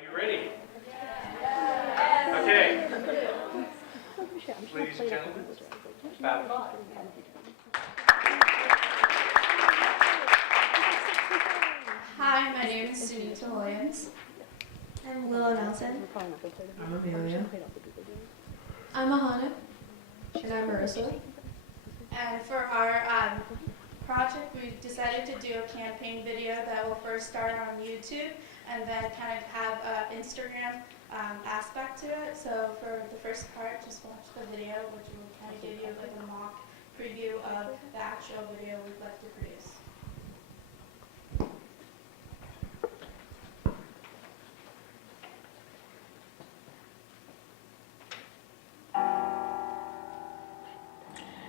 Are you ready? Okay. Ladies and gentlemen, battle. Hi, my name is Sunita Williams. I'm Willow Nelson. I'm Amelia. I'm Ahana. And I'm Marissa. And for our project, we decided to do a campaign video that will first start on YouTube and then kind of have an Instagram aspect to it. So for the first part, just watch the video, which will kind of give you like a mock preview of the actual video we'd like to produce.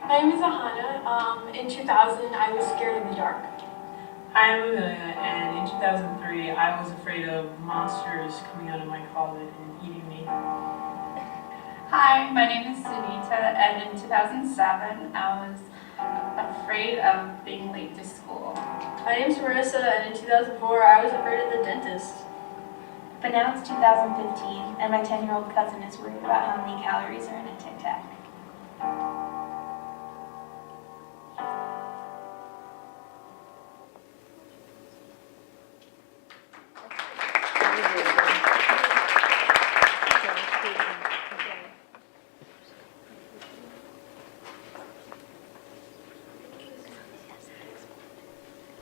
My name is Ahana. In 2000, I was scared of the dark. Hi, I'm Amelia, and in 2003, I was afraid of monsters coming out of my closet and eating me. Hi, my name is Sunita, and in 2007, I was afraid of being late to school. My name's Marissa, and in 2004, I was afraid of the dentist. But now it's 2015, and my 10-year-old cousin is worried about how many calories are in a Tic Tac.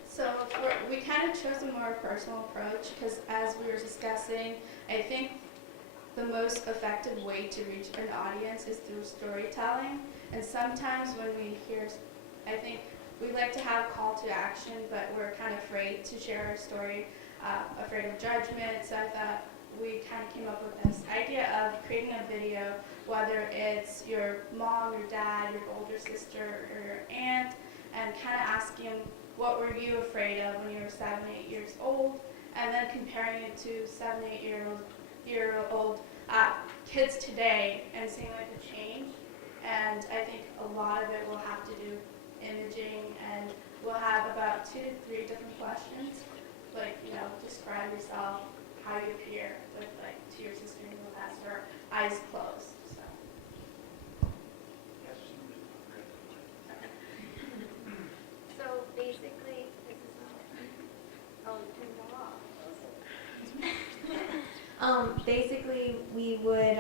So we kind of chose a more personal approach because as we were discussing, I think the most effective way to reach an audience is through storytelling. And sometimes when we hear, I think we like to have call to action, but we're kind of afraid to share our story, afraid of judgment. So I thought we kind of came up with this idea of creating a video, whether it's your mom, your dad, your older sister, or your aunt, and kind of asking what were you afraid of when you were 7, 8 years old, and then comparing it to 7, 8 year old kids today and seeing like the change. And I think a lot of it will have to do imaging, and we'll have about 2 to 3 different questions, like, you know, describe yourself, how you appear, with like to your sister in the past, or eyes closed. So. So basically, basically we would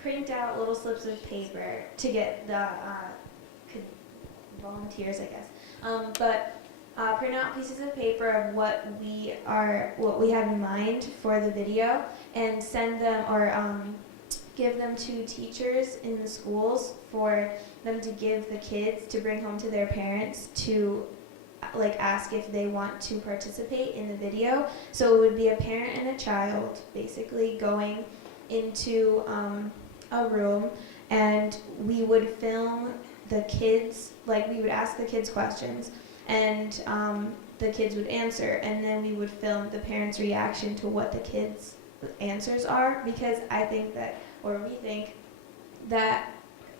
print out little slips of paper to get the volunteers, I guess. But print out pieces of paper of what we have in mind for the video, and send them or give them to teachers in the schools for them to give the kids to bring home to their parents to like ask if they want to participate in the video. So it would be a parent and a child basically going into a room, and we would film the kids, like we would ask the kids questions, and the kids would answer, and then we would film the parents' reaction to what the kids' answers are, because I think that, or we think that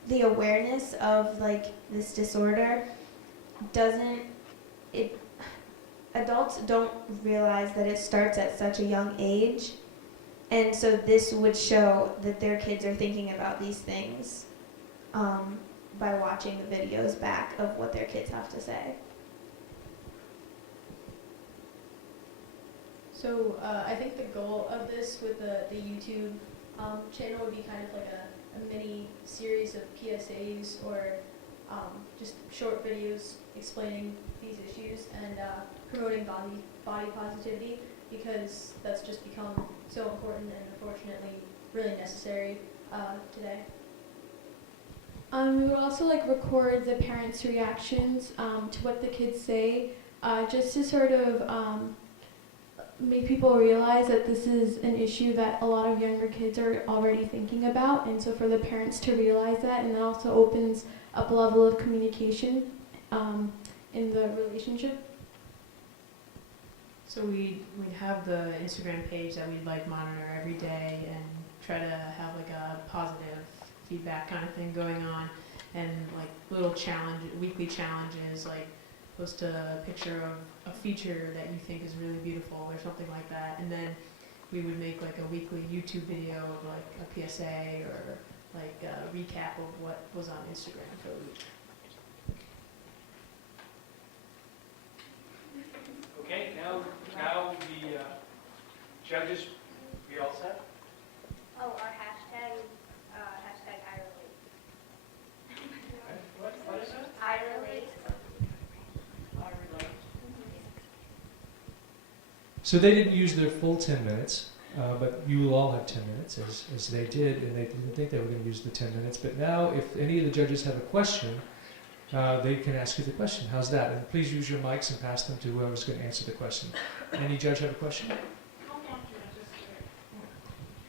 the awareness of like this disorder adults don't realize that it starts at such a young age, and so this would show that their kids are thinking about these things by watching the videos back of what their kids have to say. So I think the goal of this with the YouTube channel would be kind of like a mini series of PSAs or just short videos explaining these issues and promoting body positivity, because that's just become so important and unfortunately really necessary today. We would also record the parents' reactions to what the kids say, just to sort of make people realize that this is an issue that a lot of younger kids are already thinking about, and so for the parents to realize that, and that also opens up a level of communication in the relationship. So we'd have the Instagram page that we'd monitor every day and try to have a positive feedback kind of thing going on, and little weekly challenges, post a picture of a feature that you think is really beautiful or something like that, and then we would make like a weekly YouTube video of like a PSA or like a recap of what was on Instagram for the week. Okay, now the judges, we all set? Oh, our hashtag, hashtag What is it? iRelate. So they didn't use their full 10 minutes, but you will all have 10 minutes, as they did, and they didn't think they were going to use the 10 minutes. But now, if any of the judges have a question, they can ask you the question. How's that? And please use your mics and pass them to whoever's going to answer the question. Any judge have a question?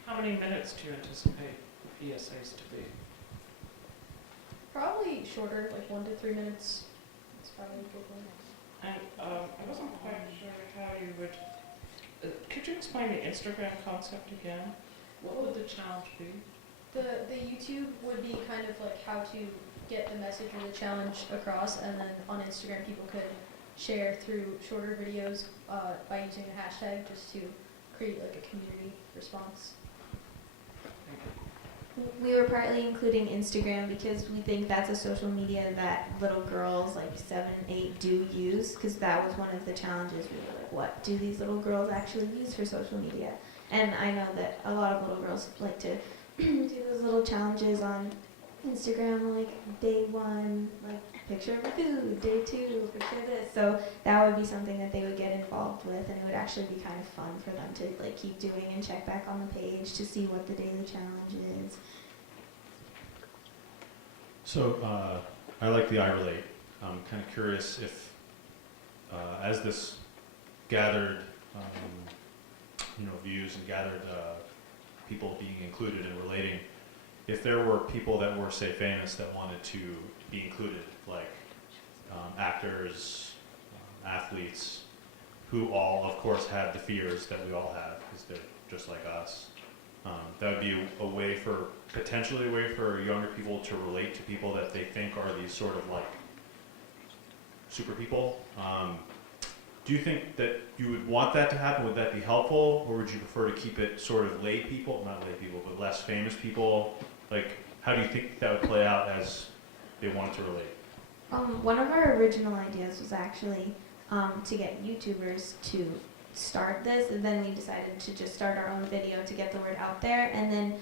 How many minutes do you anticipate the PSAs to be? Probably shorter, like 1 to 3 minutes. It's probably a good one. And I wasn't quite sure how you would. Could you explain the Instagram concept again? What would the challenge be? The YouTube would be kind of like how to get the message or the challenge across, and then on Instagram people could share through shorter videos by using a hashtag just to create like a community response. We were partly including Instagram because we think that's a social media that little girls like 7 and 8 do use, because that was one of the challenges. We were like, what do these little girls actually use for social media? And I know that a lot of little girls like to do those little challenges on Instagram, like day 1, like picture of a food, day 2, picture of this. So that would be something that they would get involved with, and it would actually be kind of fun for them to like keep doing and check back on the page to see what the daily challenge is. So I like the iRelate. I'm kind of curious if, as this gathered, views and gathered people being included and relating, if there were people that were, say, famous that wanted to be included, like actors, athletes, who all, of course, had the fears that we all have, because they're just like us. That would be potentially a way for younger people to relate to people that they think are these sort of like super people. Do you think that you would want that to happen? Would that be helpful, or would you prefer to keep it sort of lay people, not lay people, but less famous people? Like, how do you think that would play out as they wanted to relate? One of our original ideas was actually to get YouTubers to start this, and then we decided to just start our own video to get the word out there. And then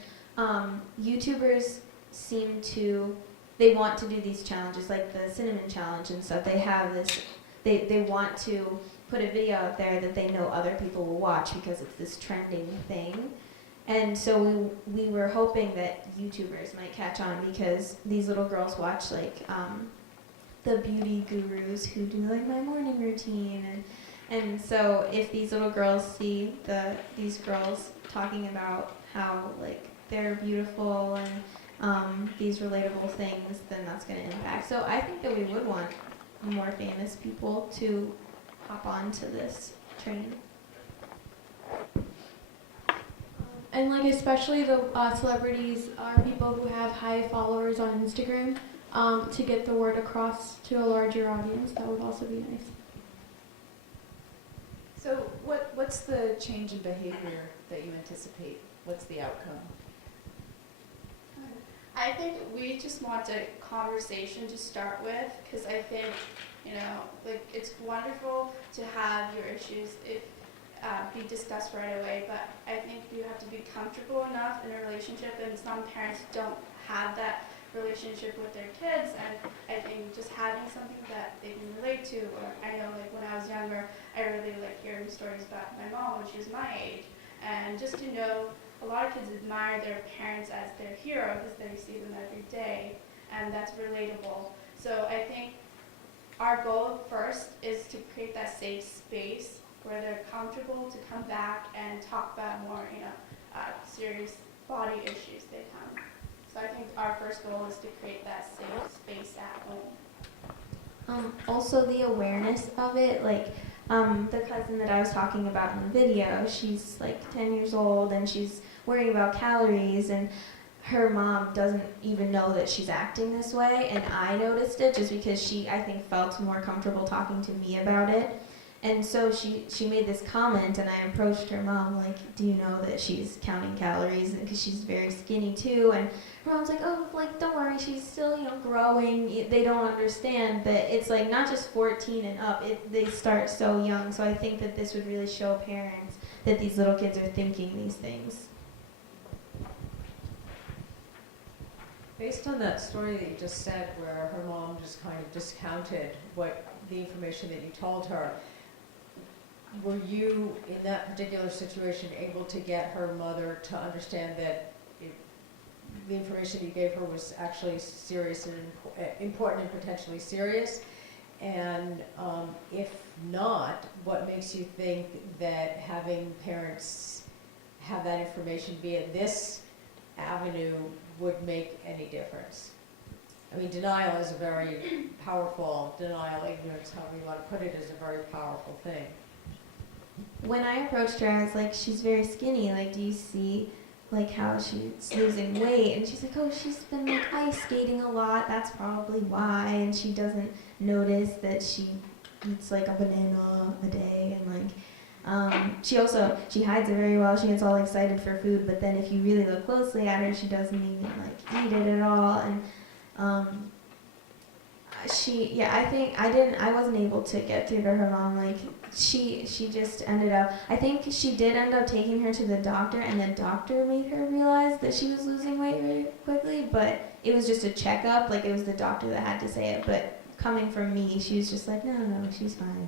YouTubers seem to, they want to do these challenges, like the cinnamon challenge and stuff. They have this, they want to put a video out there that they know other people will watch because it's this trending thing. And so we were hoping that YouTubers might catch on, because these little girls watch like the beauty gurus who do like my morning routine, and so if these little girls see these girls talking about how like they're beautiful and these relatable things, then that's going to impact. So I think that we would want more famous people to hop onto this train. And like especially the celebrities are people who have high followers on Instagram, to get the word across to a larger audience. That would also be nice. So what's the change in behavior that you anticipate? What's the outcome? I think we just want a conversation to start with, because I think, like it's wonderful to have your issues be discussed right away, but I think you have to be comfortable enough in a relationship, and some parents don't have that relationship with their kids, and I think just having something that they can relate to, or I know like when I was younger, I really like hearing stories about my mom when she was my age, and just to know a lot of kids admire their parents as their hero because they see them every day, and that's relatable. So I think our goal first is to create that safe space where they're comfortable to come back and talk about more, serious body issues they have. So I think our first goal is to create that safe space at home. Also the awareness of it, like the cousin that I was talking about in the video, she's like 10 years old and she's worrying about calories, and her mom doesn't even know that she's acting this way, and I noticed it just because she, I think, felt more comfortable talking to me about it. And so she made this comment, and I approached her mom, like, do you know that she's counting calories? Because she's very skinny too. And her mom's like, oh, like, don't worry, she's still, growing. They don't understand that it's like not just 14 and up. They start so young. So I think that this would really show parents that these little kids are thinking these things. Based on that story that you just said, where her mom just kind of discounted the information that you told her, were you, in that particular situation, able to get her mother to understand that the information you gave her was actually serious and important and potentially serious? And if not, what makes you think that having parents have that information via this avenue would make any difference? I mean, denial is a very powerful, ignorance, however you want to put it, is a very powerful thing. When I approached her, I was like, she's very skinny. Like, do you see, like, how she's losing weight? And she's like, oh, she's been, like, ice skating a lot. That's probably why. And she doesn't notice that she eats, like, a banana a day. And, like, she hides it very well. She gets all excited for food. But then if you really look closely at her, she doesn't even, like, eat it at all. And I wasn't able to get through to her mom. Like, she just ended up, I think she did end up taking her to the doctor, and the doctor made her realize that she was losing weight very quickly, but it was just a checkup. Like, it was the doctor that had to say it, but coming from me, she was just like, no, she's fine.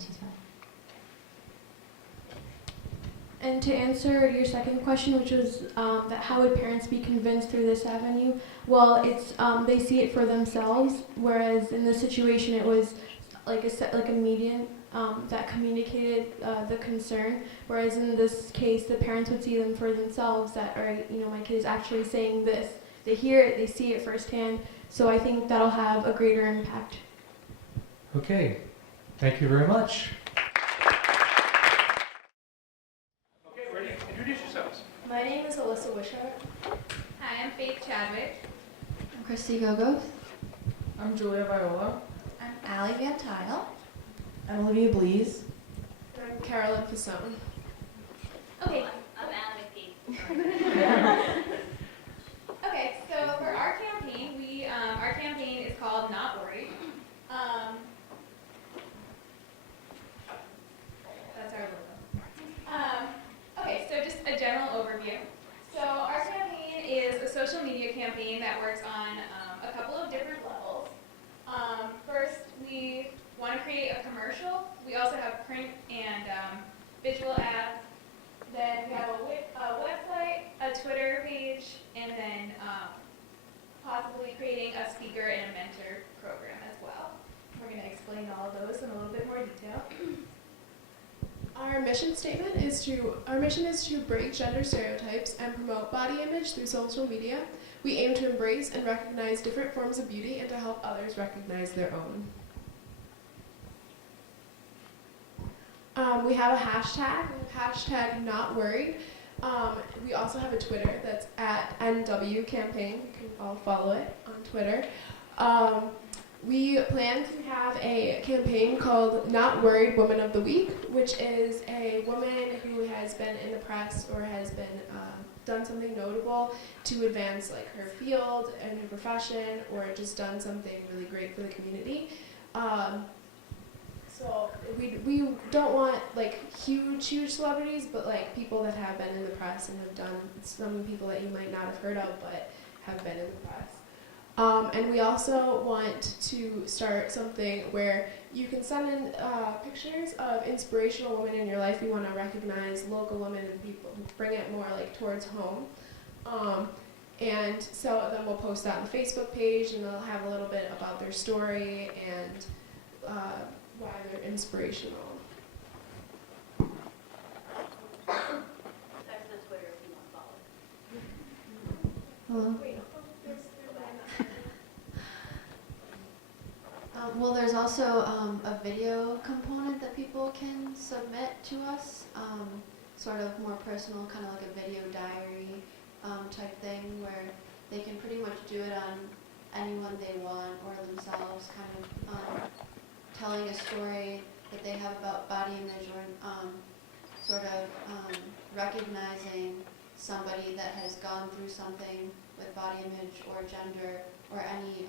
And to answer your second question, which was that how would parents be convinced through this avenue? Well, it's they see it for themselves, whereas in this situation it was like a median that communicated the concern. Whereas in this case, the parents would see them for themselves. That, my kid is actually saying this. They hear it, they see it firsthand. So I think that'll have a greater impact. Okay, thank you very much. My name is Alyssa Wishart. Hi, I'm Faith Chadwick. I'm Christy Gogoth. I'm Julia Viola. I'm Allie Van Tile. I'm Olivia Blees. I'm Carolyn Fasone. Okay. I'm Anna McPhee. Okay, so for our campaign, our campaign is called Not Worried. That's our logo. Okay, so just a general overview. So our campaign is a social media campaign that works on a couple of different levels. First, we want to create a commercial. We also have print and visual ads. Then we have a website, a Twitter page, and then possibly creating a speaker and a mentor program as well. We're going to explain all of those in a little bit more detail. Our mission is to break gender stereotypes and promote body image through social media. We aim to embrace and recognize different forms of beauty and to help others recognize their own. We have a hashtag Not Worried. We also have a Twitter that's at NW Campaign. You can all follow it on Twitter. We plan to have a campaign called Not Worried Woman of the Week, which is a woman who has been in the press or has been done something notable to advance like her field and her profession, or just done something really great for the community. So we don't want like huge celebrities, but like people that have been in the press and have done some people that you might not have heard of, but have been in the press. And we also want to start something where you can send in pictures of inspirational women in your life. We want to recognize local women and people, bring it more like towards home. And so then we'll post that on the Facebook page, and they'll have a little bit about their story and why they're inspirational. That's the Twitter if you want to follow. Hello. Well, there's also a video component that people can submit to us, sort of more personal, kind of like a video diary type thing, where they can pretty much do it on anyone they want or themselves, kind of telling a story that they have about body image or sort of recognizing somebody that has gone through something with body image or gender or any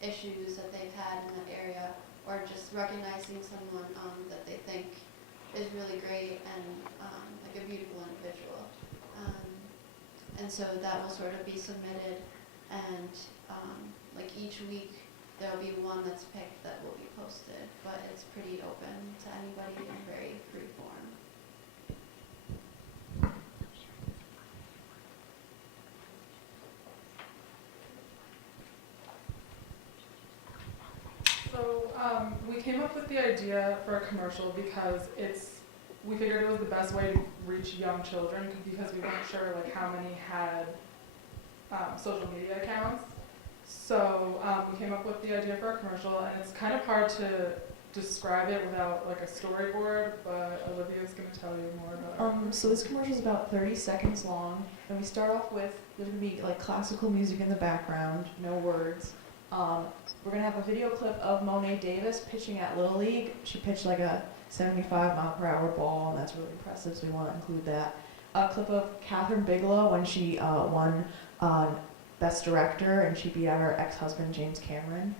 issues that they've had in that area, or just recognizing someone that they think is really great and like a beautiful individual. And so that will sort of be submitted, and like each week there'll be one that's picked that will be posted, but it's pretty open to anybody in very free form. So we came up with the idea for a commercial because we figured it was the best way to reach young children because we weren't sure like how many had social media accounts. So we came up with the idea for a commercial, and it's kind of hard to describe it without like a storyboard, but Olivia's going to tell you more about it. So this commercial is about 30 seconds long, and we start off with, there's going to be like classical music in the background, no words. We're going to have a video clip of Monet Davis pitching at Little League. She pitched like a 75-mile-per-hour ball, and that's really impressive, so we want to include that. A clip of Catherine Bigelow when she won Best Director, and she beat out her ex-husband, James Cameron.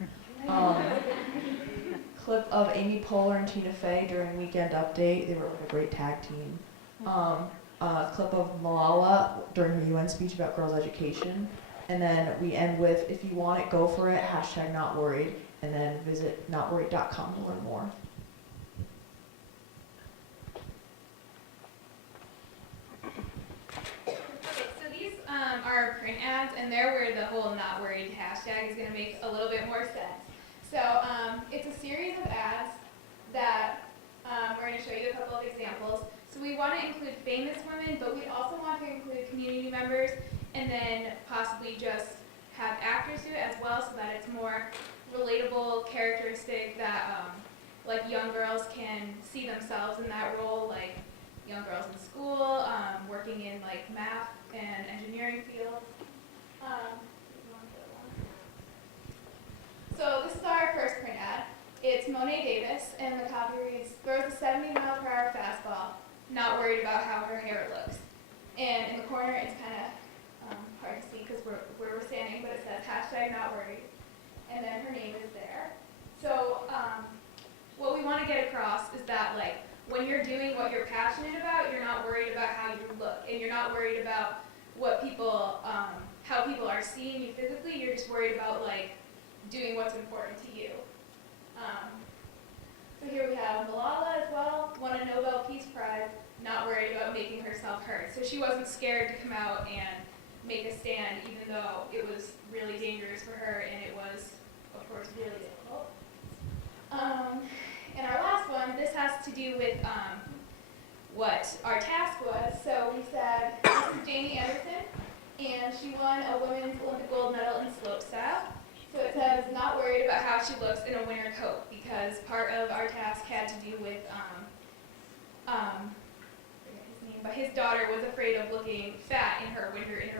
Clip of Amy Poehler and Tina Fey during Weekend Update. They were like a great tag team. Clip of Malala during her UN speech about girls' education. And then we end with, if you want it, go for it, #NotWorried, and then visit notworried.com to learn more. Okay, so these are print ads, and they're where the whole Not Worried hashtag is going to make a little bit more sense. So it's a series of ads that we're going to show you a couple of examples. So we want to include famous women, but we also want to include community members, and then possibly just have actors do it as well, so that it's more relatable, characteristic that like young girls can see themselves in that role, like young girls in school, working in like math and engineering fields. So this is our first print ad. It's Monet Davis, and the copy reads, throws a 70-mile-per-hour fastball, not worried about how her hair looks. And in the corner, it's kind of hard to see because where we're standing, but it says #NotWorried, and then her name is there. So what we want to get across is that like when you're doing what you're passionate about, you're not worried about how you look, and you're not worried about what people, how people are seeing you physically. You're just worried about like doing what's important to you. So here we have Malala as well, won a Nobel Peace Prize, not worried about making herself heard. So she wasn't scared to come out and make a stand, even though it was really dangerous for her, and it was, of course, really difficult. And our last one, this has to do with what our task was. So we said, this is Jamie Anderson, and she won a women's Olympic gold medal in slopestyle. So it says, not worried about how she looks in a winter coat, because part of our task had to do with, I forget his name, but his daughter was afraid of looking fat in her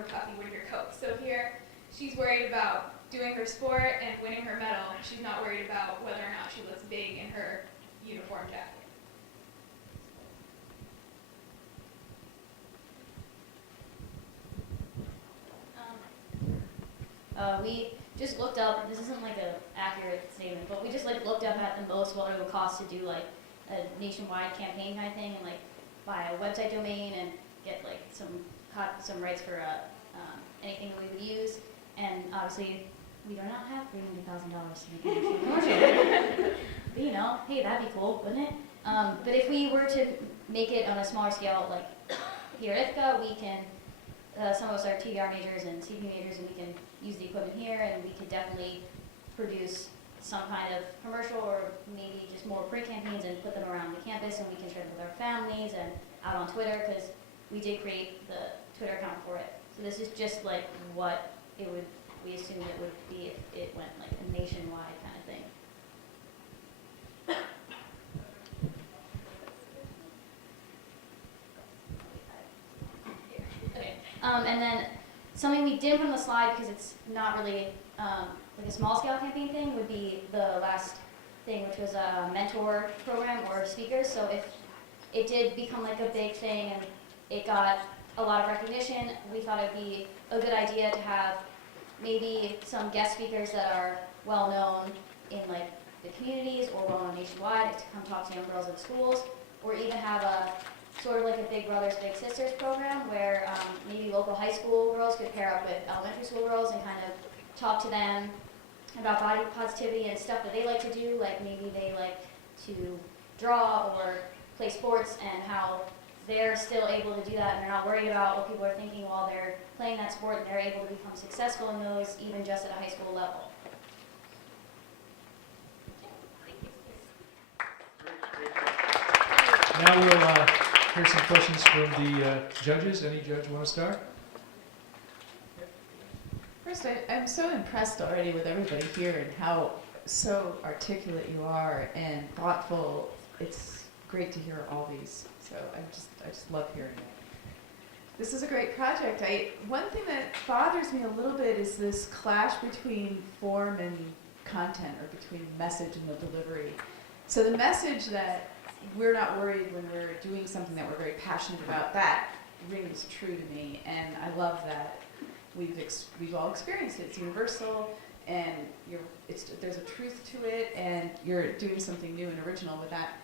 puffy winter coat. So here, she's worried about doing her sport and winning her medal. She's not worried about whether or not she looks big in her uniform jacket. We just looked up, this isn't like an accurate statement, but we just like looked up at the most what it would cost to do like a nationwide campaign kind of thing, and like buy a website domain and get like some rights for anything that we would use. And obviously we do not have $300,000 to make a national commercial. But you know, hey, that'd be cool, wouldn't it? But if we were to make it on a smaller scale, like here at Ithaca, we can, some of us are TDR majors and CP majors, and we can use the equipment here, and we could definitely produce some kind of commercial or maybe just more print campaigns and put them around the campus, and we can share them with our families and out on Twitter, because we did create the Twitter account for it. So this is just like what it would, we assumed it would be if it went like a nationwide kind of thing. Okay. And then something we didn't put on the slide because it's not really like a small scale campaign thing would be the last thing, which was a mentor program or speakers. So if it did become like a big thing and it got a lot of recognition, we thought it'd be a good idea to have maybe some guest speakers that are well known in like the communities or well known nationwide to come talk to young girls in schools, or even have a sort of like a Big Brothers Big Sisters program where maybe local high school girls could pair up with elementary school girls and kind of talk to them about body positivity and stuff that they like to do, like maybe they like to draw or play sports, and how they're still able to do that and they're not worried about what people are thinking while they're playing that sport, and they're able to become successful in those even just at a high school level. Now we'll hear some questions from the judges. Any judge want to start? First, I'm so impressed already with everybody here and how so articulate you are and thoughtful. It's great to hear all these. So I just love hearing it. This is a great project. One thing that bothers me a little bit is this clash between form and content, or between message and the delivery. So the message that we're not worried when we're doing something that we're very passionate about, that rings true to me, and I love that. We've all experienced it. It's universal, and there's a truth to it, and you're doing something new and original with that.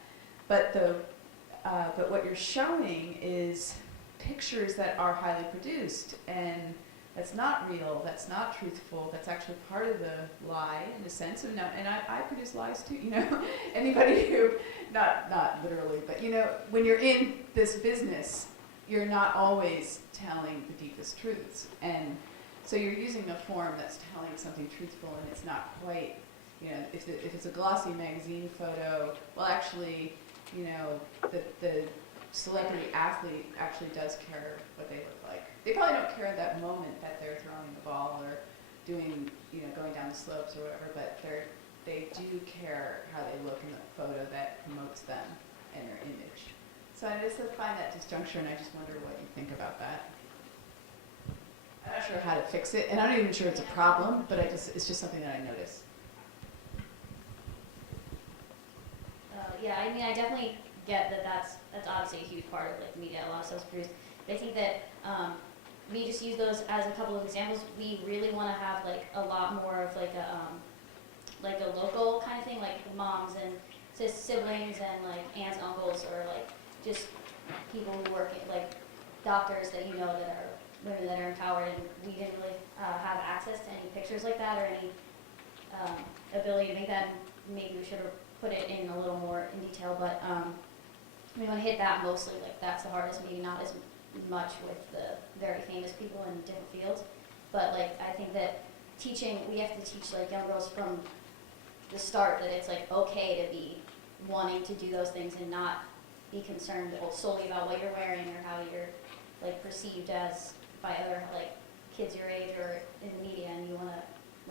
But what you're showing is pictures that are highly produced, and that's not real, that's not truthful, that's actually part of the lie in a sense. And I produce lies too, you know. Anybody who, not literally, but you know, when you're in this business, you're not always telling the deepest truths. And so you're using a form that's telling something truthful, and it's not quite, you know, if it's a glossy magazine photo, well actually, you know, the celebrity athlete actually does care what they look like. They probably don't care at that moment that they're throwing the ball or doing, you know, going down the slopes or whatever, but they do care how they look in the photo that promotes them and their image. So I just find that disjuncture, and I just wonder what you think about that. I'm not sure how to fix it, and I'm not even sure it's a problem, but it's just something that I notice. Yeah, I mean, I definitely get that that's obviously a huge part of like media, a lot of stuff's produced. But I think that we just use those as a couple of examples. We really want to have like a lot more of like a local kind of thing, like moms and siblings and like aunts, uncles, or like just people who work at, like doctors that you know that are women that are empowered. And we didn't really have access to any pictures like that or any ability to make that. Maybe we should have put it in a little more in detail, but we want to hit that mostly. Like that's the hardest, maybe not as much with the very famous people in different fields. But like I think that we have to teach like young girls from the start that it's like okay to be wanting to do those things and not be concerned solely about what you're wearing or how you're like perceived as by other like kids your age or in the media, and you want to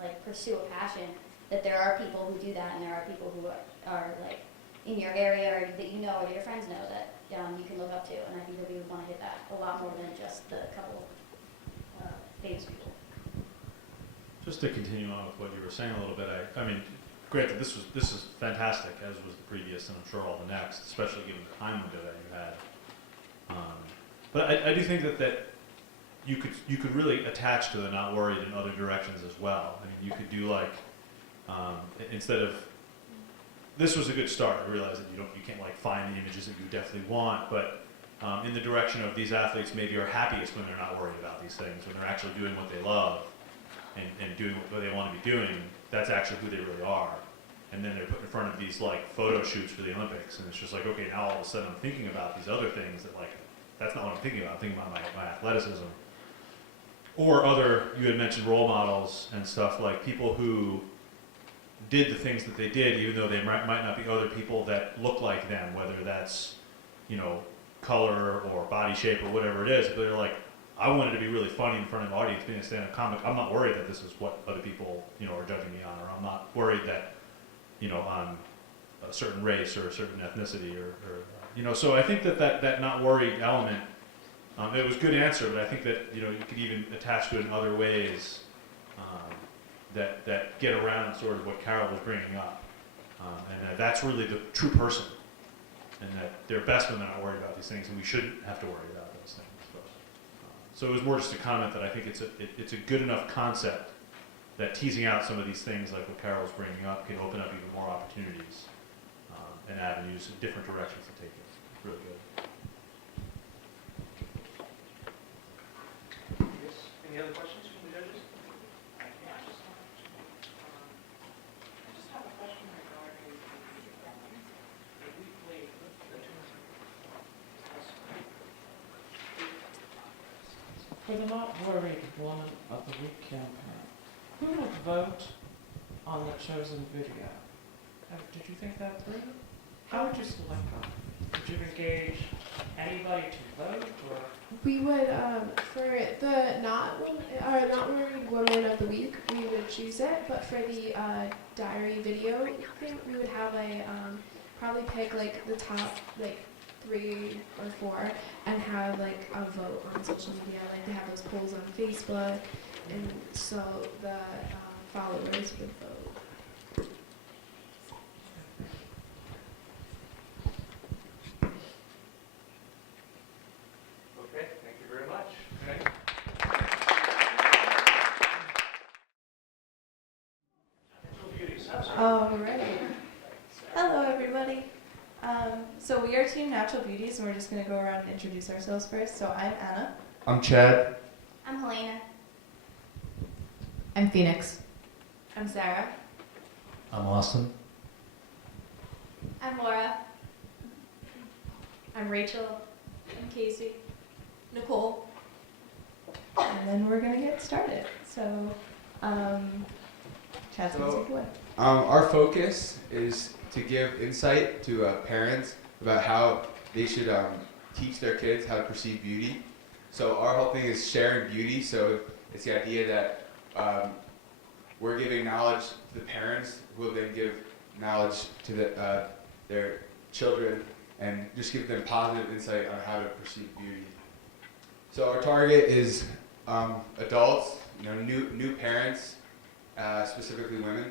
like pursue a passion. That there are people who do that, and there are people who are like in your area or that you know or that your friends know that you can look up to, and I think that we would want to hit that a lot more than just the couple famous people. Just to continue on with what you were saying a little bit, I mean, granted, this is fantastic, as was the previous, and I'm sure all the next, especially given the time window that you had. But I do think that you could really attach to the not worried in other directions as well. I mean, you could do like instead of, this was a good start. I realize that you can't like find the images that you definitely want, but in the direction of these athletes maybe are happiest when they're not worried about these things, when they're actually doing what they love and doing what they want to be doing. That's actually who they really are. And then they're put in front of these like photo shoots for the Olympics, and it's just like, okay, now all of a sudden I'm thinking about these other things that like, that's not what I'm thinking about. I'm thinking about my athleticism. Or other, you had mentioned role models and stuff, like people who did the things that they did, even though they might not be other people that look like them, whether that's, you know, color or body shape or whatever it is. But they're like, I wanted to be really funny in front of an audience, being a stand-up comic. I'm not worried that this is what other people, you know, are judging me on, or I'm not worried that, you know, I'm a certain race or a certain ethnicity, or you know. So I think that not worried element, it was a good answer, but I think that, you know, you could even attach to it in other ways that get around sort of what Carol was bringing up. and that's really the true person, and that they're best when they're not worried about these things, and we shouldn't have to worry about those things. So it was more just a comment that I think it's a good enough concept that teasing out some of these things, like what Carol was bringing up, can open up even more opportunities and avenues and different directions to take it. It's really good. Yes, any other questions from the judges? I just have a question regarding the weekly, for the Not Worried Woman of the Week campaign, who would vote on the chosen video? Did you think that through? How would you select them? Would you engage anybody to vote, or? We would, for the not worried woman of the week, we would choose it. But for the diary video thing, we would have a probably pick like the top like 3 or 4 and have like a vote on social media. Like they have those polls on Facebook, and so the followers would vote. Okay, thank you very much. Okay. Alright. Hello, everybody. So we are Team Natural Beauties, and we're just going to go around and introduce ourselves first. So I'm Anna. I'm Chad. I'm Helena. I'm Phoenix. I'm Sarah. I'm Austin. I'm Laura. I'm Rachel. I'm Casey. Nicole. And then we're going to get started. So, Chad's going to take it away. Our focus is to give insight to parents about how they should teach their kids how to perceive beauty. So our whole thing is sharing beauty. So it's the idea that we're giving knowledge to the parents, who will then give knowledge to their children, and just give them positive insight on how to perceive beauty. So our target is adults, new parents, specifically women.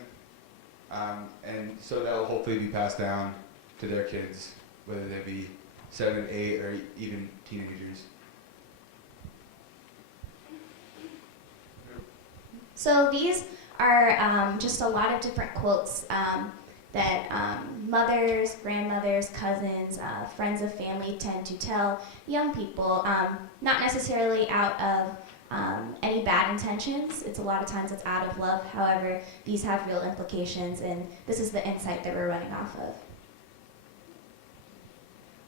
And so that will hopefully be passed down to their kids, whether they be 7, 8, or even teenagers. So these are just a lot of different quotes that mothers, grandmothers, cousins, friends of family tend to tell young people, not necessarily out of any bad intentions. It's a lot of times it's out of love. However, these have real implications, and this is the insight that we're running off of.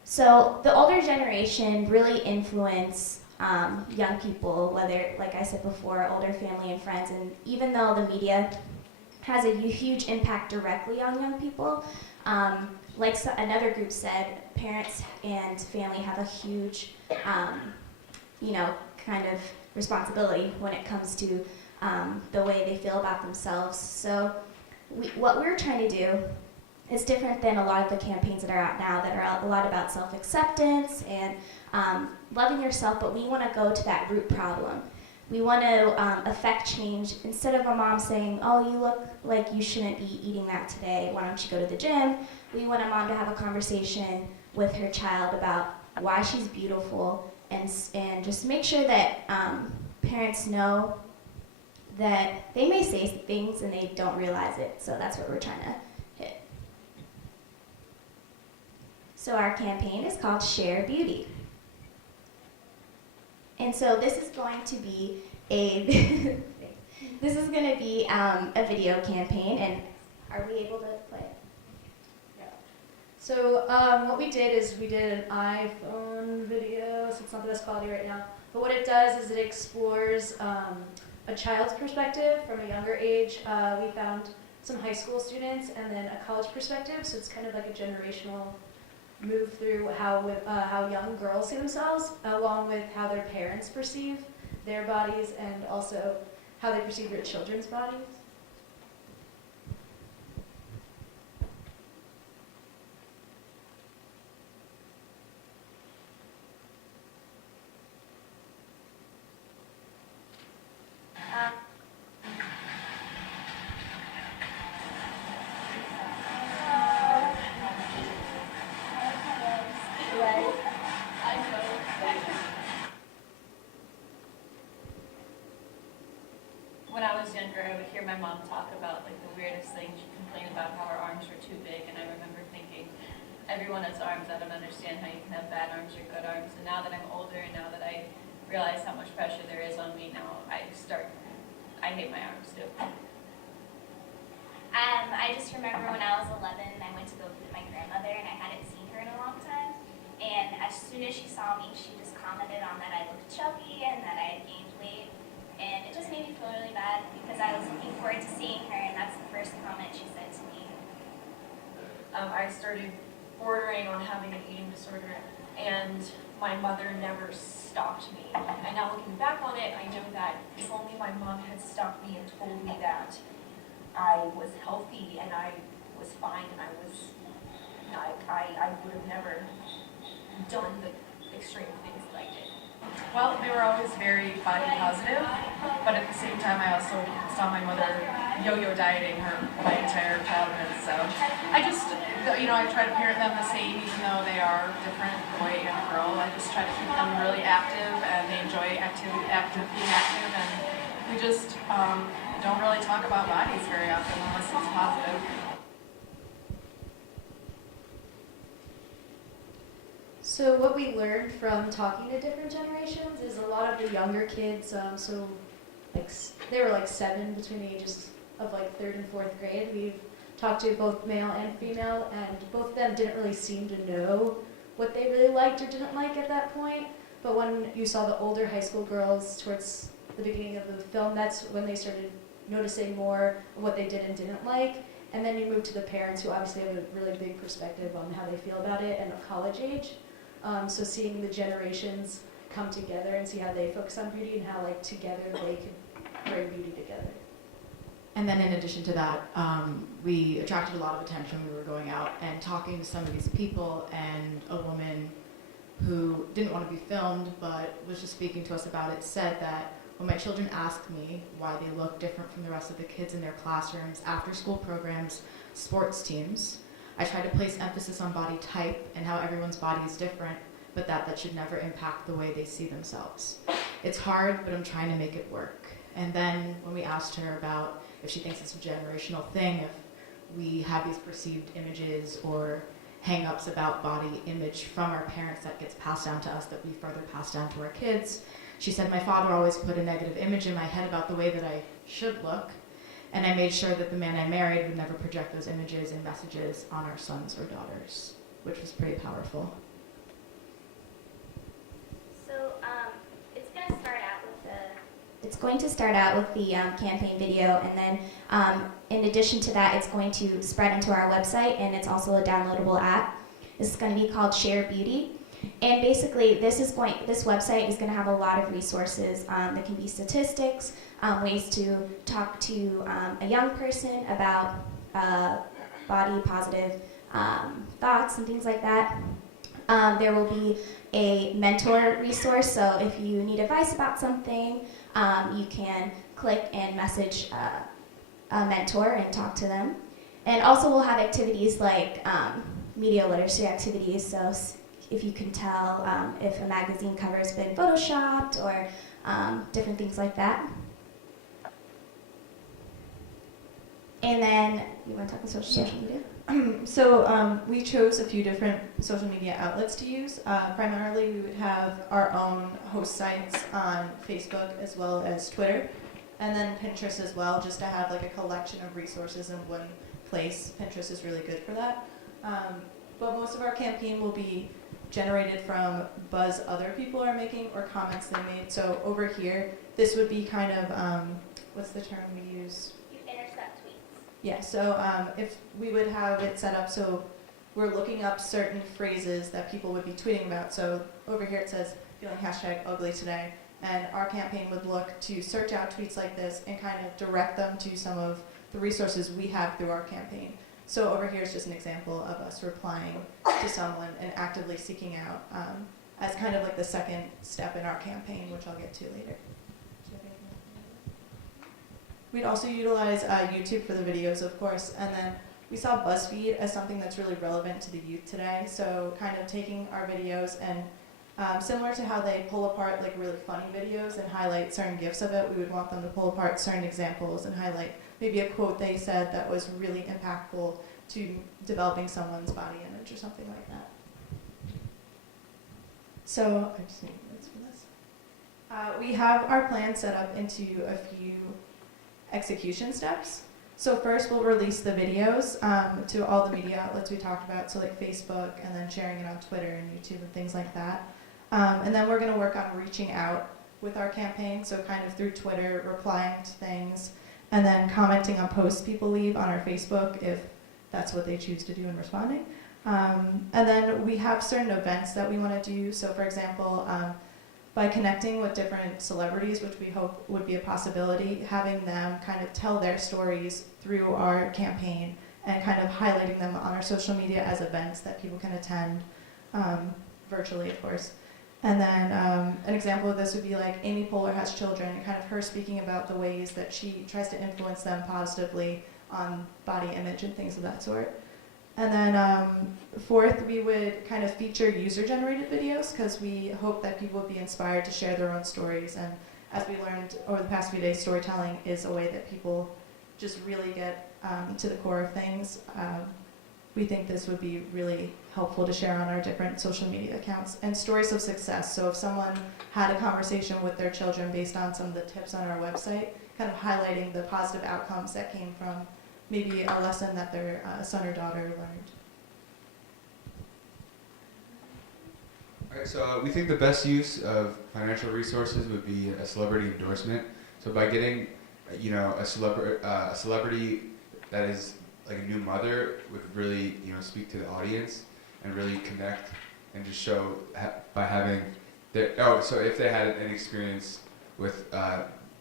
So the older generation really influence young people, whether, like I said before, older family and friends, and even though the media has a huge impact directly on young people, like another group said, parents and family have a huge, kind of responsibility when it comes to the way they feel about themselves. So what we're trying to do is different than a lot of the campaigns that are out now that are a lot about self-acceptance and loving yourself, but we want to go to that root problem. We want to affect change. Instead of a mom saying, oh, you look like you shouldn't be eating that today, why don't you go to the gym? We want a mom to have a conversation with her child about why she's beautiful, and just make sure that parents know that they may say things and they don't realize it. So that's what we're trying to hit. So our campaign is called Share Beauty. And so this is going to be a video campaign, and are we able to play it? So what we did is we did an iPhone video, so it's not the best quality right now. But what it does is it explores a child's perspective from a younger age. We found some high school students and then a college perspective, so it's kind of like a generational move through how young girls see themselves, along with how their parents perceive their bodies and also how they perceive their children's bodies. way. I know. When I was younger, I would hear my mom talk about like the weirdest things. She'd complain about how her arms were too big, and I remember thinking, everyone has arms. I don't understand how you can have bad arms or good arms. And now that I'm older, and now that I realize how much pressure there is on me now, I hate my arms too. I just remember when I was 11, I went to go visit my grandmother, and I hadn't seen her in a long time. And as soon as she saw me, she just commented on that I looked chubby and that I had gained weight. And it just made me feel really bad because I was looking forward to seeing her, and that's the first comment she said to me. I started bordering on having an eating disorder, and my mother never stopped me. And now looking back on it, I know that if only my mom had stopped me and told me that I was healthy and I was fine and I would have never done the extreme things that I did. Well, they were always very body positive, but at the same time I also saw my mother yo-yo dieting my entire childhood, so I just, I try to parent them the same even though they are different, boy and girl. I just try to keep them really active and they enjoy being active, and we just don't really talk about bodies very often unless it's positive. So what we learned from talking to different generations is a lot of the younger kids, they were like 7 between the ages of like 3rd and 4th grade. We've talked to both male and female, and both of them didn't really seem to know what they really liked or didn't like at that point. But when you saw the older high school girls towards the beginning of the film, that's when they started noticing more of what they did and didn't like. And then you move to the parents, who obviously have a really big perspective on how they feel about it and of college age. So seeing the generations come together and see how they focus on beauty and how like together they can bring beauty together. And then in addition to that, we attracted a lot of attention. We were going out and talking to some of these people, and a woman who didn't want to be filmed but was just speaking to us about it said that when my children ask me why they look different from the rest of the kids in their classrooms, after school programs, sports teams, I try to place emphasis on body type and how everyone's body is different, but that should never impact the way they see themselves. It's hard, but I'm trying to make it work. And then when we asked her about if she thinks it's a generational thing, if we have these perceived images or hang-ups about body image from our parents that gets passed down to us that we further pass down to our kids, she said, my father always put a negative image in my head about the way that I should look, and I made sure that the man I married would never project those images and messages on our sons or daughters, which was pretty powerful. So it's going to start out with the campaign video, and then in addition to that, it's going to spread into our website, and it's also a downloadable app. This is going to be called Share Beauty. And basically, this website is going to have a lot of resources. There can be statistics, ways to talk to a young person about body positive thoughts and things like that. There will be a mentor resource, so if you need advice about something, you can click and message a mentor and talk to them. And also we'll have activities like media literacy activities, so if you can tell if a magazine cover has been photoshopped or different things like that. And then, you want to talk about social media? So we chose a few different social media outlets to use. Primarily, we would have our own host sites on Facebook as well as Twitter, and then Pinterest as well, just to have like a collection of resources in one place. Pinterest is really good for that. But most of our campaign will be generated from buzz other people are making or comments they made. So over here, this would be kind of, what's the term we use? You intercept tweets. Yeah, so if we would have it set up so we're looking up certain phrases that people would be tweeting about. So over here it says, feeling #ugly today. And our campaign would look to search out tweets like this and kind of direct them to some of the resources we have through our campaign. So over here is just an example of us replying to someone and actively seeking out as kind of like the second step in our campaign, which I'll get to later. We'd also utilize YouTube for the videos, of course, and then we saw BuzzFeed as something that's really relevant to the youth today. So kind of taking our videos and similar to how they pull apart like really funny videos and highlight certain gifts of it, we would want them to pull apart certain examples and highlight maybe a quote they said that was really impactful to developing someone's body image or something like that. So I just need notes for this. We have our plan set up into a few execution steps. So first we'll release the videos to all the media outlets we talked about, so like Facebook, and then sharing it on Twitter and YouTube and things like that. And then we're going to work on reaching out with our campaign, so kind of through Twitter, replying to things, and then commenting on posts people leave on our Facebook if that's what they choose to do in responding. And then we have certain events that we want to do. So for example, by connecting with different celebrities, which we hope would be a possibility, having them kind of tell their stories through our campaign and kind of highlighting them on our social media as events that people can attend, virtually of course. And then an example of this would be like Amy Poehler has children, and kind of her speaking about the ways that she tries to influence them positively on body image and things of that sort. And then fourth, we would kind of feature user-generated videos because we hope that people would be inspired to share their own stories. And as we learned over the past few days, storytelling is a way that people just really get to the core of things. We think this would be really helpful to share on our different social media accounts. And stories of success. So if someone had a conversation with their children based on some of the tips on our website, kind of highlighting the positive outcomes that came from maybe a lesson that their son or daughter learned. All right, so we think the best use of financial resources would be a celebrity endorsement. So by getting, a celebrity that is like a new mother would really, speak to the audience and really connect and just show by having so if they had an experience with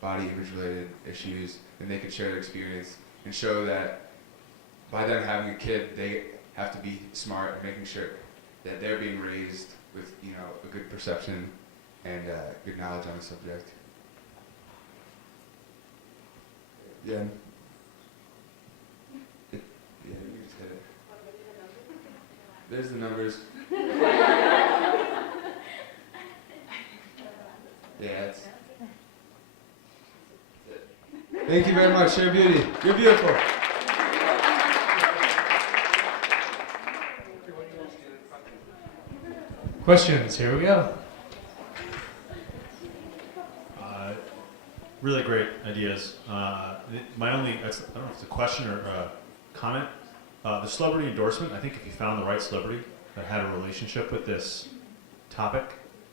body image related issues, then they could share their experience and show that by them having a kid, they have to be smart and making sure that they're being raised with, a good perception and good knowledge on the subject. Yeah. Yeah, you just hit it. There's the numbers. Yeah, that's it. Thank you very much. Share beauty. You're beautiful. Questions? Here we go. Really great ideas. My only, I don't know if it's a question or a comment. The celebrity endorsement, I think if you found the right celebrity that had a relationship with this topic,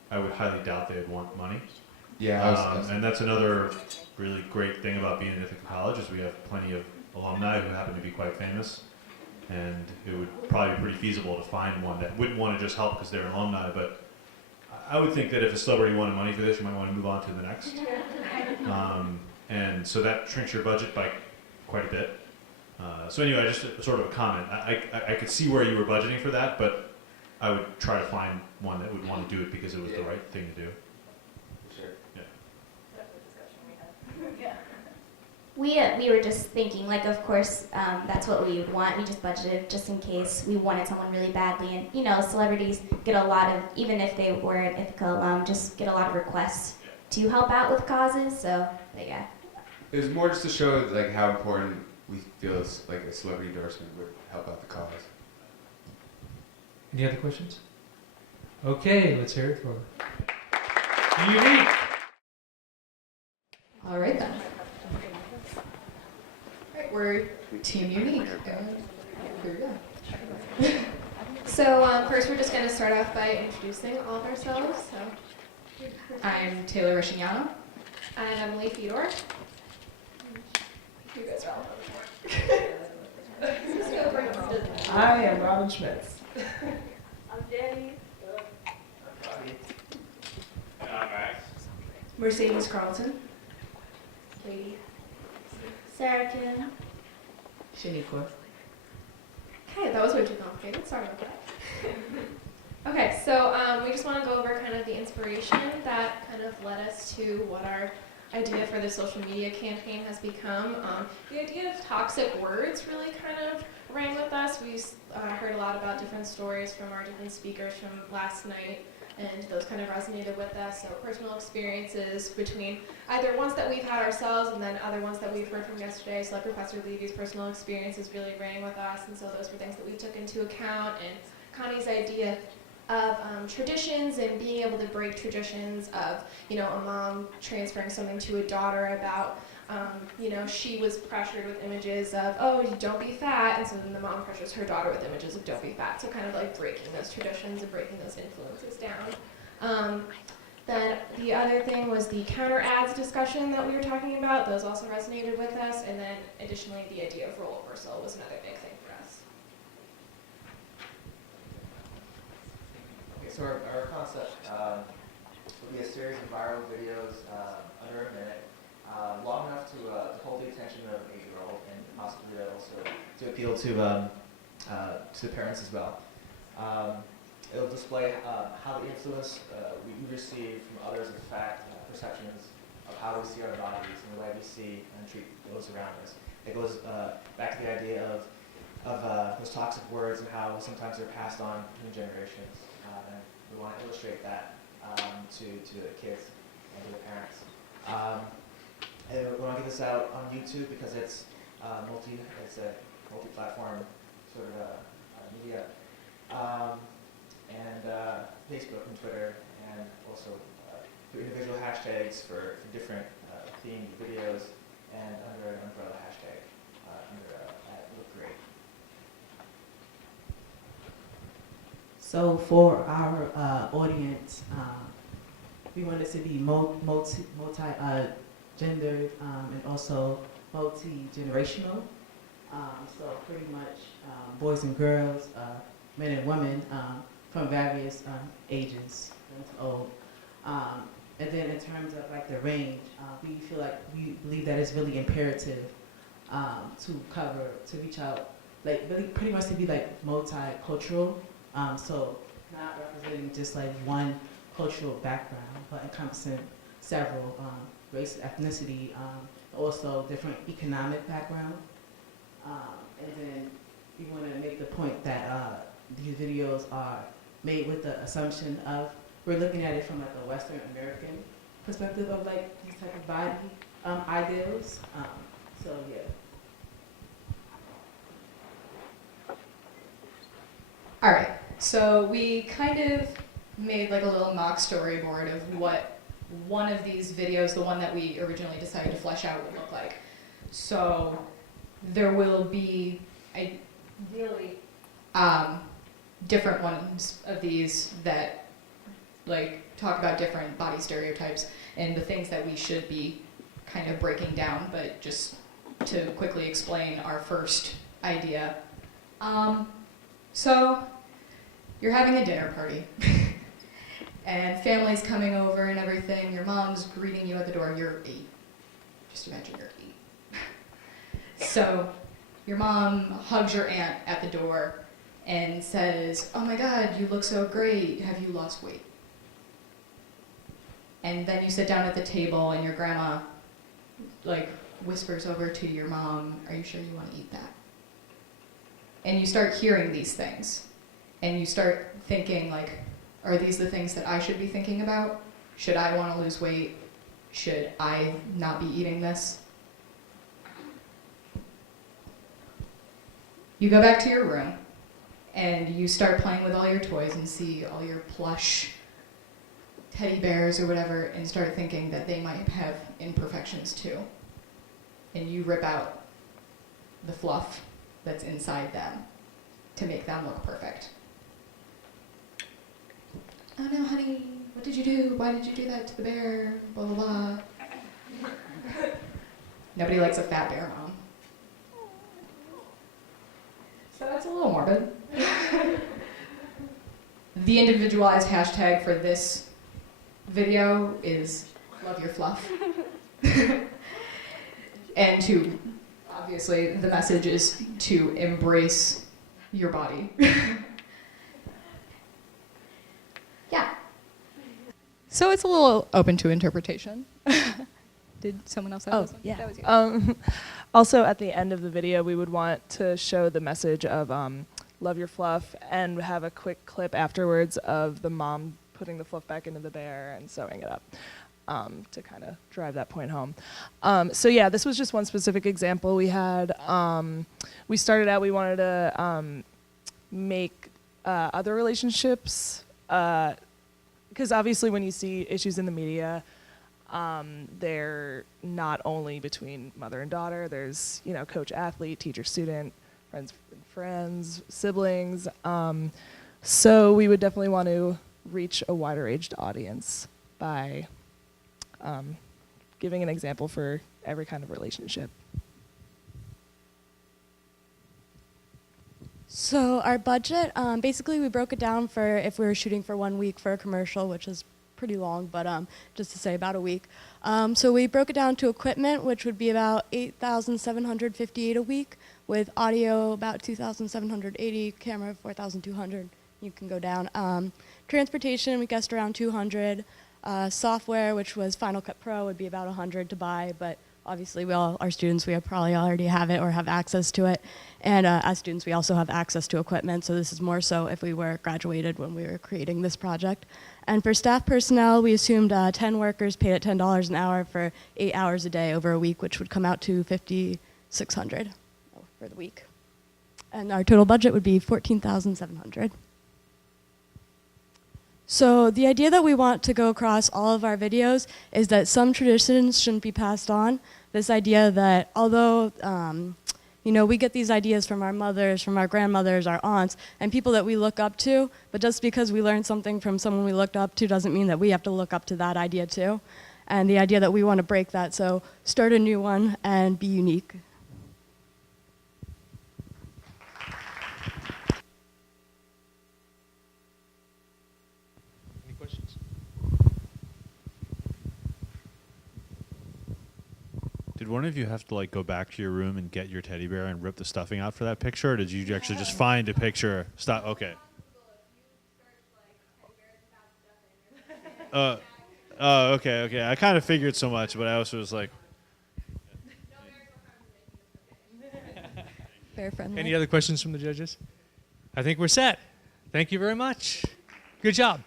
I would highly doubt they would want money. Yeah, and that's another really great thing about being at Ithaca College is we have plenty of alumni who happen to be quite famous, and it would probably be pretty feasible to find one that wouldn't want to just help because they're an alumni, but I would think that if a celebrity wanted money for this, you might want to move on to the next. And so that shrinks your budget by quite a bit. So anyway, just sort of a comment. I could see where you were budgeting for that, but I would try to find one that would want to do it because it was the right thing to do. Sure. Yeah. We were just thinking, like, of course, that's what we would want. We just budgeted just in case we wanted someone really badly. And, celebrities get a lot of, even if they were an Ithaca alum, just get a lot of requests to help out with causes. So, but yeah. It was more just to show, like, how important we feel like a celebrity endorsement would help out the cause. Any other questions? Okay, let's hear it for Unique. All right then. Alright, we're Team Unique. And here we go. So first we're just going to start off by introducing all of ourselves. So I'm Taylor Riscignano. And I'm Lee Fedor. You guys are all I am Robin Schmitz. I'm Danny. And I'm Max. Mercedes Carlton. Katie. Sarah Kim. Shaniqua. Okay, that was way too complicated. Sorry about that. Okay, so we just want to go over kind of the inspiration that kind of led us to what our idea for the social media campaign has become. The idea of toxic words really kind of rang with us. We heard a lot about different stories from our different speakers from last night, and those kind of resonated with us. So personal experiences between either ones that we've had ourselves and then other ones that we've heard from yesterday. So like Professor Levy's personal experiences really rang with us, and so those were things that we took into account. And Connie's idea of traditions and being able to break traditions of, you know, a mom transferring something to a daughter about, you know, she was pressured with images of, oh, don't be fat, and so then the mom pressures her daughter with images of don't be fat. So kind of like breaking those traditions and breaking those influences down. Then the other thing was the counter ads discussion that we were talking about. Those also resonated with us. And then additionally, the idea of role reversal was another big thing for us. Okay, so our concept will be a series of viral videos under a minute, long enough to hold the attention of an 8-year-old and possibly also to appeal to the parents as well. It'll display how the influence we receive from others affect perceptions of how we see our bodies and the way we see and treat those around us. It goes back to the idea of those toxic words and how sometimes they're passed on in generations. And we want to illustrate that to the kids and to the parents. And we want to get this out on YouTube because it's a multi-platform sort of media. And Facebook and Twitter, and also through individual hashtags for different themed videos, and under an umbrella hashtag at Look Great. So for our audience, we want it to be multi-gendered and also multi-generational. So pretty much boys and girls, men and women, from various ages, young to old. And then in terms of like the range, we believe that it's really imperative to reach out, like really pretty much to be like multicultural. So not representing just like one cultural background, but encompassing several race, ethnicity, also different economic background. And then we want to make the point that these videos are made with the assumption of, we're looking at it from like a Western American perspective of like these type of body ideals. So yeah. All right, so we kind of made like a little mock storyboard of what one of these videos, the one that we originally decided to flesh out, would look like. So there will be ideally different ones of these that like talk about different body stereotypes and the things that we should be kind of breaking down, but just to quickly explain our first idea. So you're having a dinner party and family's coming over and everything. Your mom's greeting you at the door. You're 8. Just imagine you're 8. So your mom hugs your aunt at the door and says, "Oh my God, you look so great. Have you lost weight?" And then you sit down at the table and your grandma like whispers over to your mom, "Are you sure you want to eat that?" And you start hearing these things and you start thinking like, are these the things that I should be thinking about? Should I want to lose weight? Should I not be eating this? You go back to your room and you start playing with all your toys and see all your plush teddy bears or whatever and start thinking that they might have imperfections too. And you rip out the fluff that's inside them to make them look perfect. "Oh no, honey, what did you do? Why did you do that to the bear? Blah, blah, blah." Nobody likes a fat bear, Mom. So that's a little morbid. The individualized hashtag for this video is love your fluff. And to, obviously, the message is to embrace your body. Yeah. So it's a little open to interpretation. Did someone else have Oh, this one? yeah. That was you. Also, at the end of the video, we would want to show the message of love your fluff and have a quick clip afterwards of the mom putting the fluff back into the bear and sewing it up to kind of drive that point home. So yeah, this was just one specific example. We had, we started out, we wanted to make other relationships, because obviously when you see issues in the media, they're not only between mother and daughter. There's, you know, coach, athlete, teacher, student, friends, siblings. So we would definitely want to reach a wider aged audience by giving an example for every kind of relationship. So our budget, basically we broke it down for if we were shooting for 1 week for a commercial, which is pretty long, but just to say about a week. So we broke it down to equipment, which would be about $8,758 a week, with audio about $2,780, camera $4,200. You can go down. Transportation, we guessed around $200. Software, which was Final Cut Pro, would be about $100 to buy, but obviously we all, our students, we probably already have it or have access to it. And as students, we also have access to equipment, so this is more so if we were graduated when we were creating this project. And for staff personnel, we assumed 10 workers paid at $10 an hour for 8 hours a day over a week, which would come out to $5,600 for the week. And our total budget would be $14,700. So the idea that we want to go across all of our videos is that some traditions shouldn't be passed on. This idea that although you know, we get these ideas from our mothers, from our grandmothers, our aunts, and people that we look up to, but just because we learned something from someone we looked up to doesn't mean that we have to look up to that idea too. And the idea that we want to break that, so start a new one and be unique. Any questions? Did one of you have to like go back to your room and get your teddy bear and rip the stuffing out for that picture, or did you actually just find a picture? Stop. Okay. Okay. I kind of figured so much, but I also was like. Bear friendly. Any other questions from the judges? I think we're set. Thank you very much. Good job.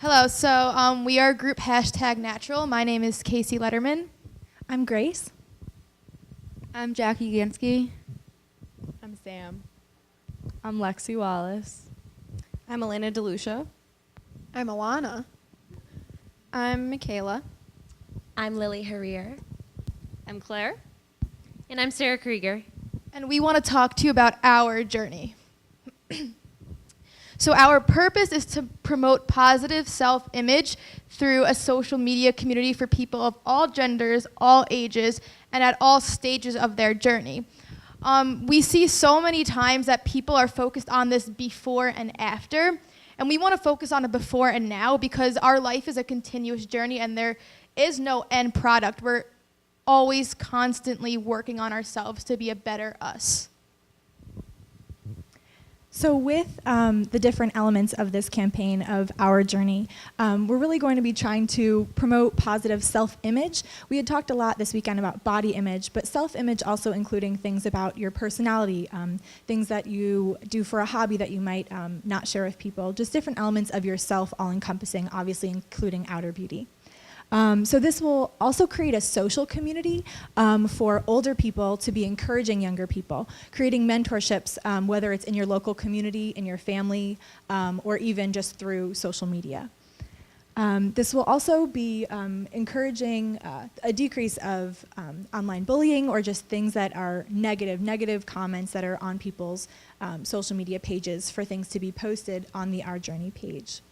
Hello, so we are group #natural. My name is Casey Letterman. I'm Grace. I'm Jackie Gansky. I'm Sam. I'm Lexi Wallace. I'm Elena DeLucia. I'm Alana. I'm Michaela. I'm Lily Herrier. I'm Claire. And I'm Sarah Krieger. And we want to talk to you about our journey. So our purpose is to promote positive self-image through a social media community for people of all genders, all ages, and at all stages of their journey. We see so many times that people are focused on this before and after, and we want to focus on a before and now because our life is a continuous journey and there is no end product. We're always constantly working on ourselves to be a better us. So with the different elements of this campaign of Our Journey, we're really going to be trying to promote positive self-image. We had talked a lot this weekend about body image, but self-image also including things about your personality, things that you do for a hobby that you might not share with people, just different elements of yourself all encompassing, obviously including outer beauty. So this will also create a social community for older people to be encouraging younger people, creating mentorships, whether it's in your local community, in your family, or even just through social media. This will also be encouraging a decrease of online bullying or just things that are negative comments that are on people's social media pages for things to be posted on the Our Journey page.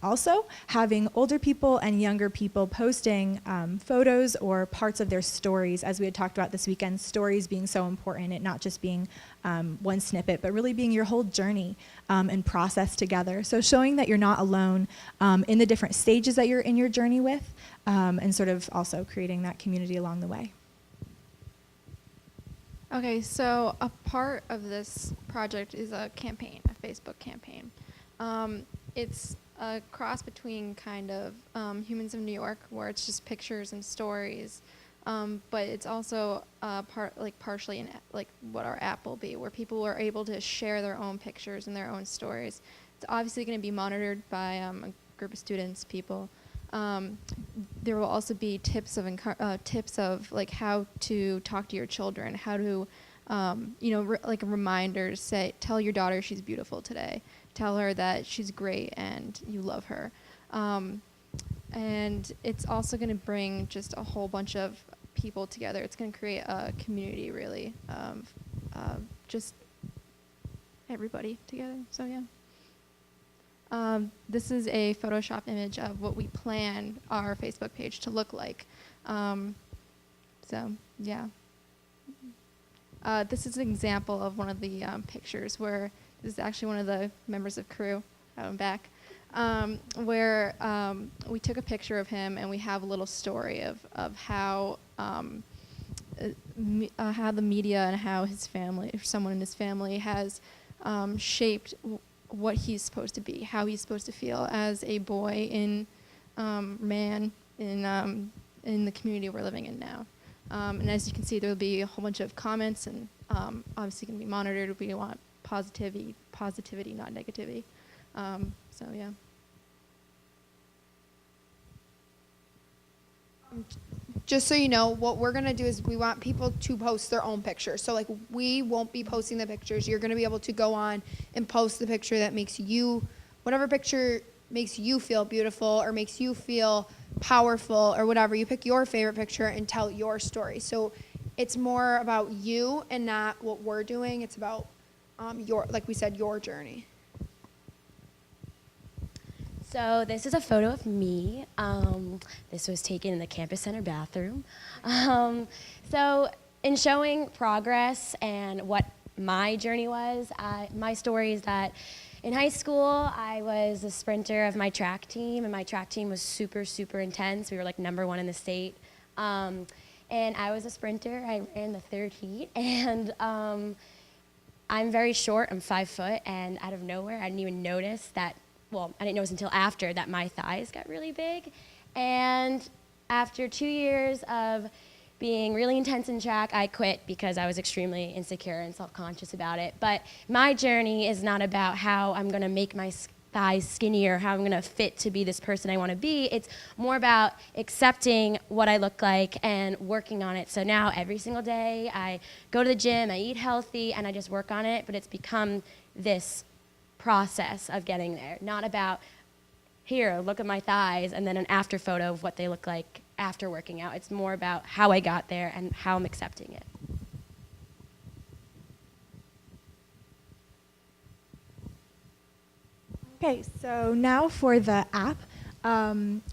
Also, having older people and younger people posting photos or parts of their stories, as we had talked about this weekend, stories being so important, it not just being one snippet, but really being your whole journey and process together. So showing that you're not alone in the different stages that you're in your journey with, and sort of also creating that community along the way. Okay, so a part of this project is a campaign, a Facebook campaign. It's a cross between kind of Humans of New York, where it's just pictures and stories, but it's also partially like what our app will be, where people are able to share their own pictures and their own stories. It's obviously going to be monitored by a group of students, people. There will also be tips of like how to talk to your children, how to, like reminders. Say, tell your daughter she's beautiful today. Tell her that she's great and you love her. And it's also going to bring just a whole bunch of people together. It's going to create a community, really, just everybody together. So yeah. This is a Photoshop image of what we plan our Facebook page to look like. So yeah. This is an example of one of the pictures where this is actually one of the members of crew out and back, where we took a picture of him and we have a little story of how the media and how his family, or someone in his family, has shaped what he's supposed to be, how he's supposed to feel as a boy man in the community we're living in now. And as you can see, there will be a whole bunch of comments, and obviously going to be monitored. We want positivity, not negativity. So yeah. Just so you know, what we're going to do is we want people to post their own pictures. So like, we won't be posting the pictures. You're going to be able to go on and post the picture that makes you, whatever picture makes you feel beautiful or makes you feel powerful or whatever. You pick your favorite picture and tell your story. So it's more about you and not what we're doing. It's about like we said, your journey. So this is a photo of me. This was taken in the campus center bathroom. So in showing progress and what my journey was, my story is that in high school, I was a sprinter of my track team, and my track team was super, super intense. We were like #1 in the state. And I was a sprinter. I ran the 3rd heat, and I'm very short. I'm 5 foot, and out of nowhere, I didn't even notice that. Well, I didn't notice until after that my thighs got really big. And after 2 years of being really intense in track, I quit because I was extremely insecure and self-conscious about it. But my journey is not about how I'm going to make my thighs skinnier, how I'm going to fit to be this person I want to be. It's more about accepting what I look like and working on it. So now every single day I go to the gym, I eat healthy, and I just work on it. But it's become this process of getting there, not about, here, look at my thighs, and then an after photo of what they look like after working out. It's more about how I got there and how I'm accepting it. Okay, so now for the app.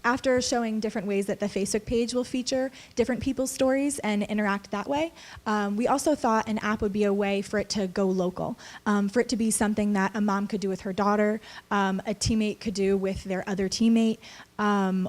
After showing different ways that the Facebook page will feature different people's stories and interact that way, we also thought an app would be a way for it to go local, for it to be something that a mom could do with her daughter, a teammate could do with their other teammate,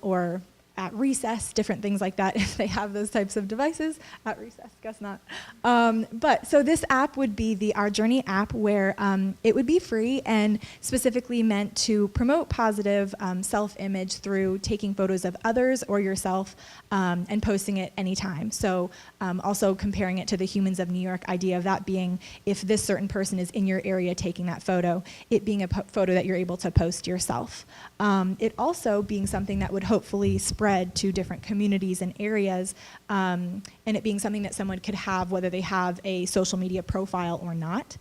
or at recess, different things like that if they have those types of devices. At recess, guess not. But so this app would be the Our Journey app, where it would be free and specifically meant to promote positive self-image through taking photos of others or yourself and posting it anytime. So also comparing it to the Humans of New York idea of that being, if this certain person is in your area taking that photo, it being a photo that you're able to post yourself. It also being something that would hopefully spread to different communities and areas, and it being something that someone could have whether they have a social media profile or not.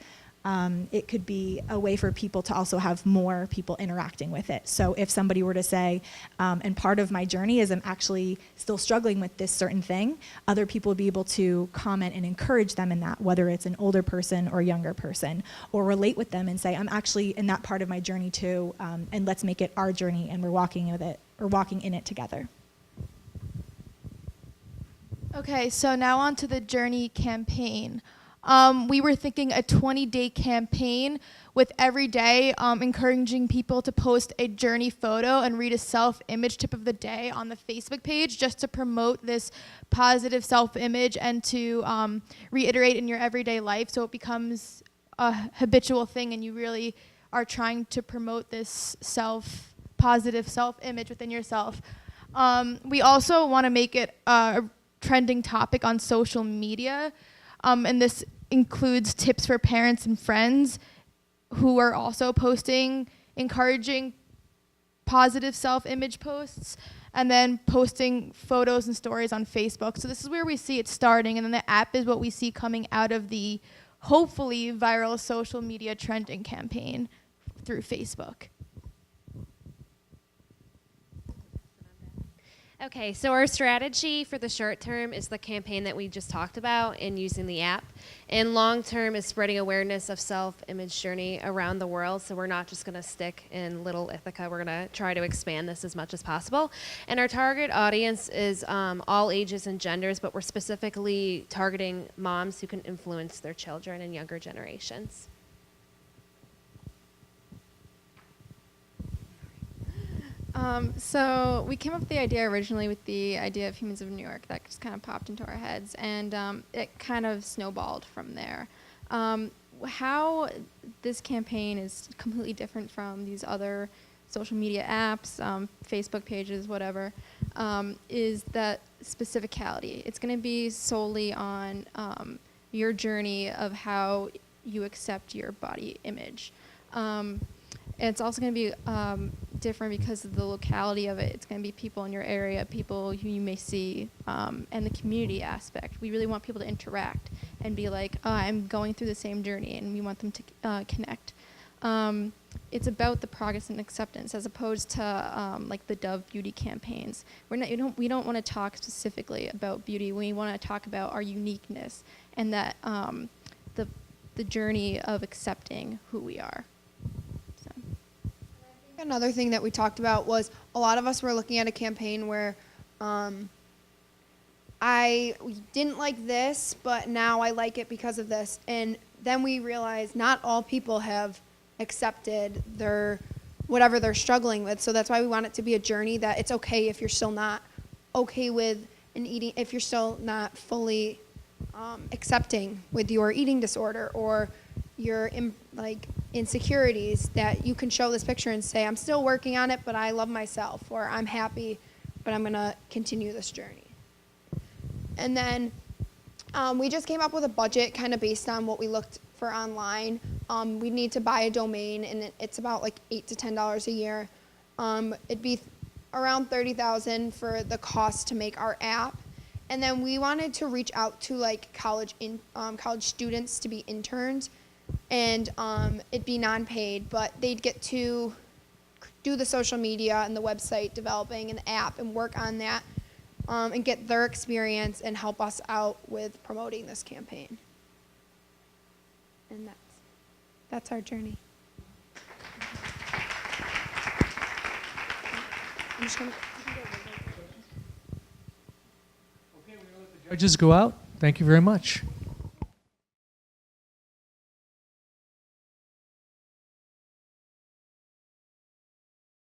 It could be a way for people to also have more people interacting with it. So if somebody were to say, and part of my journey is I'm actually still struggling with this certain thing, other people would be able to comment and encourage them in that, whether it's an older person or younger person, or relate with them and say, I'm actually in that part of my journey too, and let's make it our journey and we're walking with it, or walking in it together. Okay, so now on to the Journey campaign. We were thinking a 20-day campaign with every day encouraging people to post a journey photo and read a self-image tip of the day on the Facebook page, just to promote this positive self-image and to reiterate in your everyday life so it becomes a habitual thing and you really are trying to promote this positive self-image within yourself. We also want to make it a trending topic on social media, and this includes tips for parents and friends who are also posting encouraging positive self-image posts, and then posting photos and stories on Facebook. So this is where we see it starting, and then the app is what we see coming out of the hopefully viral social media trending campaign through Facebook. Okay, so our strategy for the short term is the campaign that we just talked about and using the app. And long term is spreading awareness of self-image journey around the world. So we're not just going to stick in Little Ithaca. We're going to try to expand this as much as possible. And our target audience is all ages and genders, but we're specifically targeting moms who can influence their children and younger generations. So we came up with the idea originally with the idea of Humans of New York. That just kind of popped into our heads, and it kind of snowballed from there. How this campaign is completely different from these other social media apps, Facebook pages, whatever, is that specificality. It's going to be solely on your journey of how you accept your body image. It's also going to be different because of the locality of it. It's going to be people in your area, people who you may see, and the community aspect. We really want people to interact and be like, oh, I'm going through the same journey, and we want them to connect. It's about the progress and acceptance as opposed to like the Dove beauty campaigns. We don't want to talk specifically about beauty. We want to talk about our uniqueness and that the journey of accepting who we are. Another thing that we talked about was a lot of us were looking at a campaign where I didn't like this, but now I like it because of this. And then we realized not all people have accepted their whatever they're struggling with. So that's why we want it to be a journey that it's okay if you're still not okay with an eating, if you're still not fully accepting with your eating disorder or your insecurities, that you can show this picture and say, I'm still working on it, but I love myself, or I'm happy, but I'm going to continue this journey. And then we just came up with a budget kind of based on what we looked for online. We need to buy a domain, and it's about like $8 to $10 a year. It'd be around $30,000 for the cost to make our app. And then we wanted to reach out to like college students to be interns. And it'd be non-paid, but they'd get to do the social media and the website developing and the app and work on that and get their experience and help us out with promoting this campaign. And that's our journey. I'm just gonna Judges go out. Thank you very much.